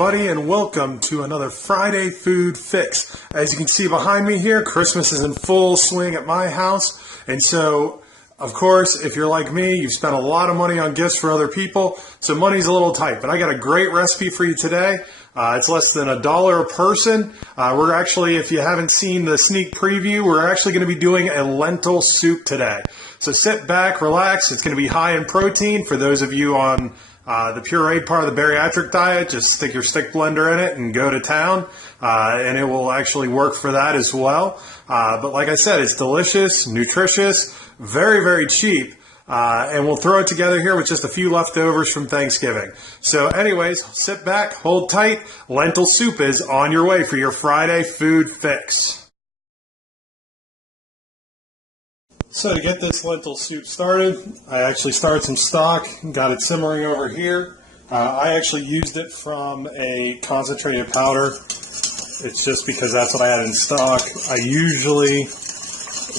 everybody, and welcome to another Friday Food Fix. As you can see behind me here, Christmas is in full swing at my house, and so, of course, if you're like me, you've spent a lot of money on gifts for other people, so money's a little tight, but I got a great recipe for you today. It's less than $1 a person. We're actually, if you haven't seen the sneak preview, we're actually going to be doing a lentil soup today. So sit back, relax. It's going to be high in protein. For those of you on the pureed part of the bariatric diet, just stick your stick blender in it and go to town, and it will actually work for that as well. But like I said, it's delicious, nutritious, very, very cheap. And we'll throw it together here with just a few leftovers from Thanksgiving. So anyways, sit back, hold tight. Lentil soup is on your way for your Friday food fix. So to get this lentil soup started, I actually started some stock, got it simmering over here. I actually used it from a concentrated powder. It's just because that's what I had in stock. I usually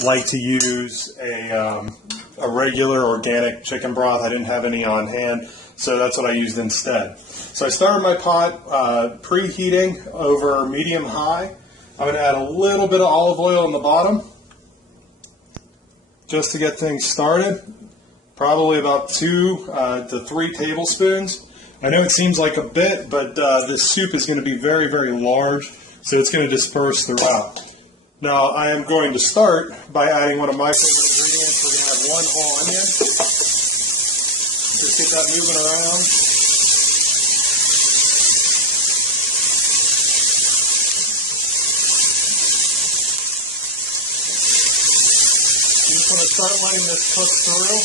like to use a regular organic chicken broth. I didn't have any on hand, so that's what I used instead. So I started my pot preheating over medium-high. I'm going to add a little bit of olive oil in the bottom just to get things started. Probably about 2 to 3 tablespoons. I know it seems like a bit, but this soup is going to be very, very large, so it's going to disperse throughout. Now, I am going to start by adding one of my favorite ingredients. We're going to add 1 whole onion. Just get that moving around. You just want to start letting this cook through.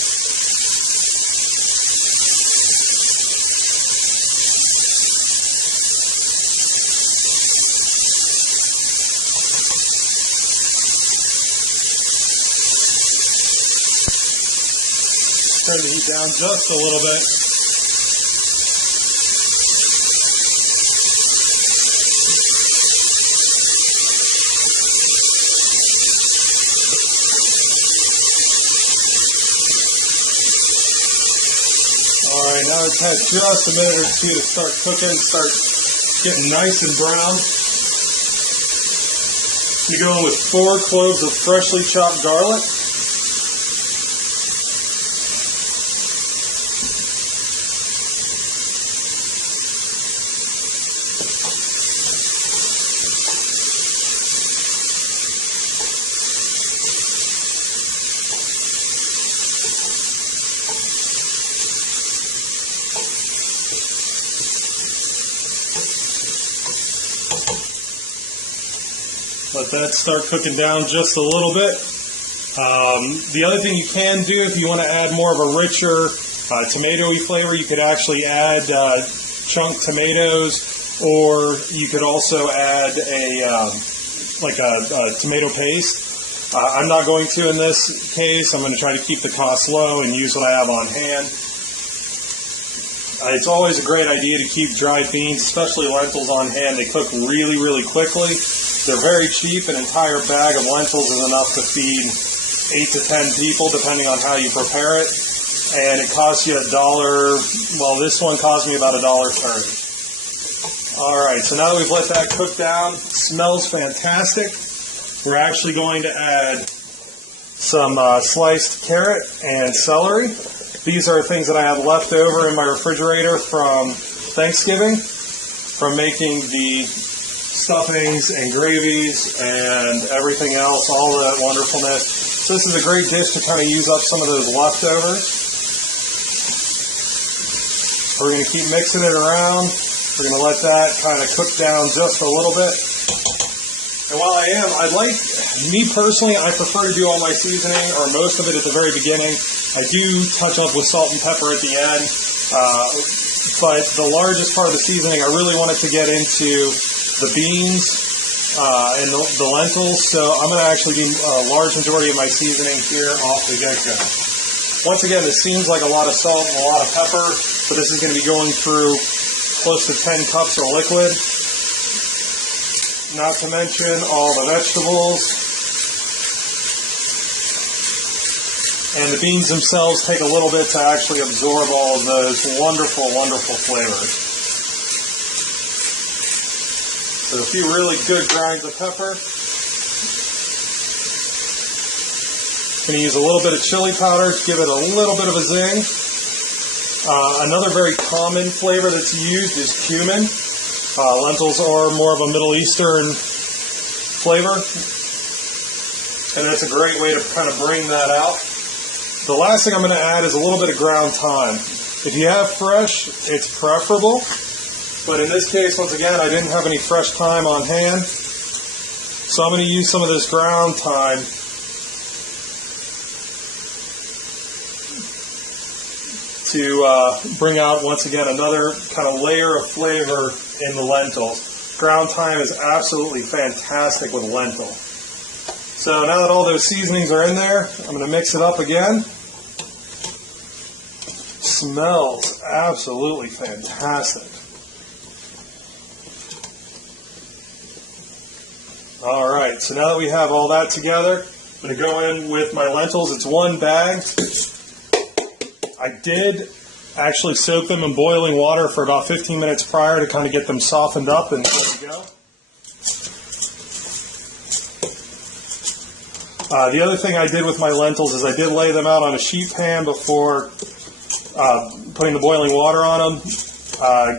Turn the heat down just a little bit. Alright, now it's had just a minute or two to start cooking, start getting nice and brown. You go in with 4 cloves of freshly chopped garlic. Let that start cooking down just a little bit. The other thing you can do, if you want to add more of a richer tomatoey flavor, you could actually add chunk tomatoes, or you could also add a tomato paste. I'm not going to in this case. I'm going to try to keep the cost low and use what I have on hand. It's always a great idea to keep dried beans, especially lentils, on hand. They cook really, really quickly. They're very cheap. An entire bag of lentils is enough to feed 8 to 10 people, depending on how you prepare it. And it costs you $1. Well, this one cost me about $1.30. All right, so now that we've let that cook down, it smells fantastic. We're actually going to add some sliced carrot and celery. These are things that I have left over in my refrigerator from Thanksgiving, from making the stuffings and gravies and everything else, all that wonderfulness. So this is a great dish to kind of use up some of those leftovers. We're going to keep mixing it around. We're going to let that kind of cook down just a little bit. And while me personally, I prefer to do all my seasoning, or most of it, at the very beginning. I do touch up with salt and pepper at the end. But the largest part of the seasoning, I really wanted to get into the beans and the lentils. So I'm going to actually do a large majority of my seasoning here off the get-go. Once again, this seems like a lot of salt and a lot of pepper, but this is going to be going through close to 10 cups of liquid. Not to mention all the vegetables. And the beans themselves take a little bit to actually absorb all of those wonderful, wonderful flavors. So a few really good grinds of pepper. Going to use a little bit of chili powder to give it a little bit of a zing. Another very common flavor that's used is cumin. Lentils are more of a Middle Eastern flavor, and that's a great way to kind of bring that out. The last thing I'm going to add is a little bit of ground thyme. If you have fresh, it's preferable, but in this case, once again, I didn't have any fresh thyme on hand, so I'm going to use some of this ground thyme to bring out, once again, another kind of layer of flavor in the lentils. Ground thyme is absolutely fantastic with lentil. So now that all those seasonings are in there, I'm going to mix it up again. Smells absolutely fantastic. All right, so now that we have all that together, I'm going to go in with my lentils. It's one bag. I did actually soak them in boiling water for about 15 minutes prior to kind of get them softened up and ready to go. The other thing I did with my lentils is I did lay them out on a sheet pan before putting the boiling water on them.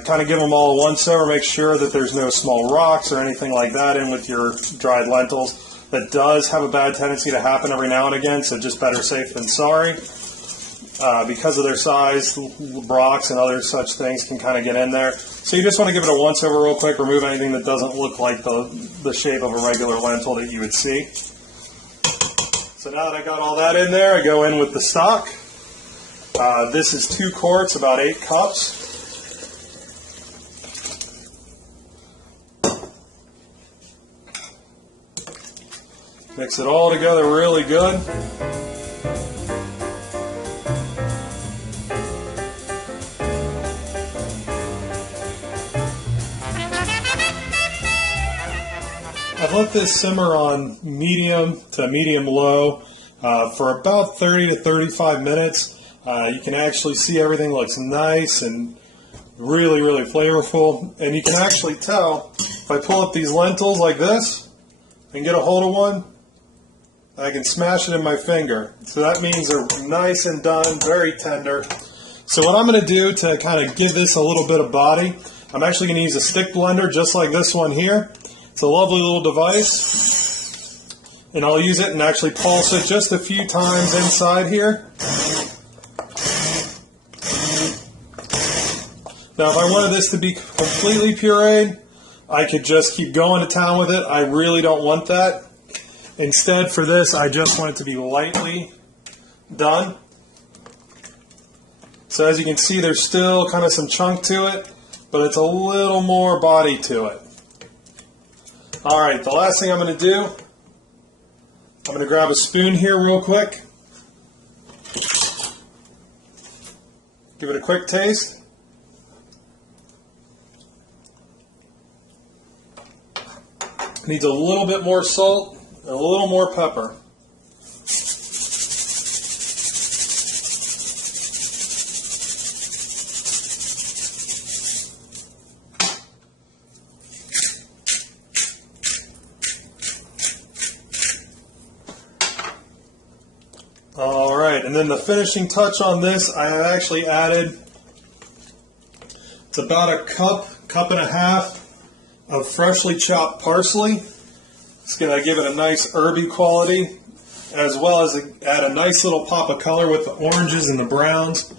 Kind of give them all a once over, make sure that there's no small rocks or anything like that in with your dried lentils. That does have a bad tendency to happen every now and again, so just better safe than sorry. Because of their size, rocks and other such things can kind of get in there. So you just want to give it a once over real quick, remove anything that doesn't look like the shape of a regular lentil that you would see. So now that I got all that in there, I go in with the stock. This is 2 quarts, about 8 cups. Mix it all together really good. I've let this simmer on medium to medium-low for about 30 to 35 minutes. You can actually see everything looks nice and really, really flavorful. And you can actually tell if I pull up these lentils like this and get a hold of one, I can smash it in my finger. So that means they're nice and done, very tender. So what I'm going to do to kind of give this a little bit of body, I'm actually going to use a stick blender just like this one here. It's a lovely little device, and I'll use it and actually pulse it just a few times inside here. Now if I wanted this to be completely pureed, I could just keep going to town with it. I really don't want that. Instead for this, I just want it to be lightly done. So as you can see, there's still kind of some chunk to it, but it's a little more body to it. All right, the last thing I'm going to do, I'm going to grab a spoon here real quick. Give it a quick taste. It needs a little bit more salt and a little more pepper. All right, and then the finishing touch on this, I have actually added, it's about a cup and a half of freshly chopped parsley. It's going to give it a nice herby quality, as well as add a nice little pop of color with the oranges and the browns.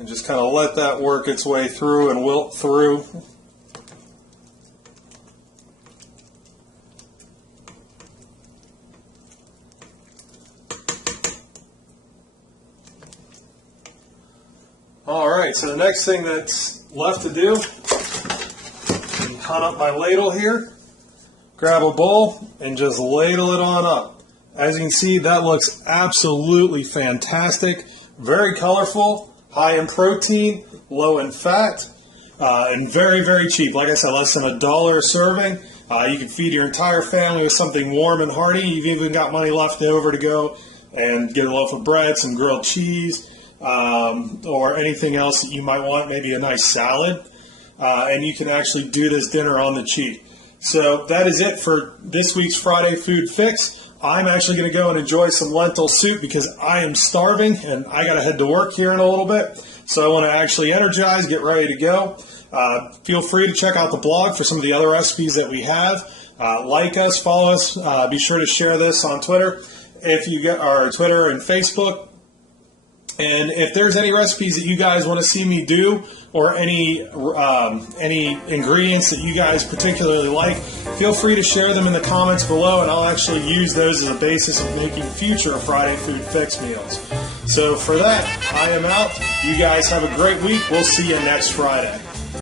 And just kind of let that work its way through and wilt through. Alright, so the next thing that's left to do, cut up my ladle here, grab a bowl, and just ladle it on up. As you can see, that looks absolutely fantastic, very colorful, high in protein, low in fat, and very, very cheap. Like I said, less than $1 a serving. You can feed your entire family with something warm and hearty. You've even got money left over to go and get a loaf of bread, some grilled cheese, or anything else that you might want, maybe a nice salad, and you can actually do this dinner on the cheap. So that is it for this week's Friday Food Fix. I'm actually going to go and enjoy some lentil soup because I am starving and I got to head to work here in a little bit. So I want to actually energize, get ready to go. Feel free to check out the blog for some of the other recipes that we have. Like us, follow us. Be sure to share this on Twitter if you get our Twitter and Facebook. And if there's any recipes that you guys want to see me do, or any ingredients that you guys particularly like, feel free to share them in the comments below, and I'll actually use those as a basis of making future Friday Food Fix meals. So for that, I am out. You guys have a great week. We'll see you next Friday.